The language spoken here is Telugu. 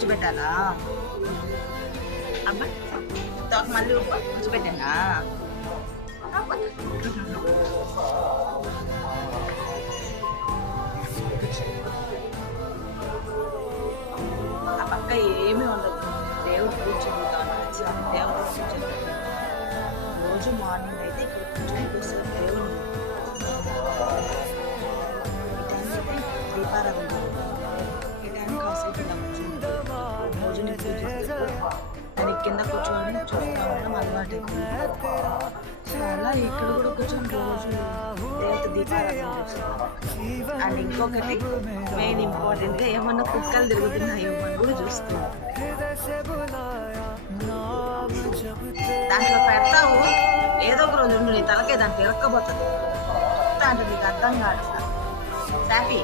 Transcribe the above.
కూర్చోబెట్టాలా? అబ్బా తోక మళ్ళీ కూర్చోబెట్టానా? ఆ పక్క ఏమీ ఉండదు. దేవుడు పూజ జరుగుతాను దేవుడు పూజ రోజు మార్నింగ్ అయితే ఇక్కడ కూర్చొని చూస్తారు దేవుడిని. దీపారాధన ఈ టైం కాసేపు ఇలా కూర్చుంటారు. రోజు నేను పూజ చేస్తాను. నేను కింద కూర్చొని చూస్తూ ఉండడం అలవాటు అయిపోయింది. అలా ఇక్కడ కూడా కూర్చొని రోజు దేవత దీపారాధన చేస్తాను. అండ్ ఇంకొకటి మెయిన్ ఇంపార్టెంట్గా ఏమన్నా కుక్కలు తిరుగుతున్నాయో అని కూడా చూస్తాను. దాంట్లో పెడతావు ఏదో ఒక రోజు నీ తలకే దాంట్లో ఇరక్కపోతుంది అంటే నీకు అర్థం కాదు సాఫీ.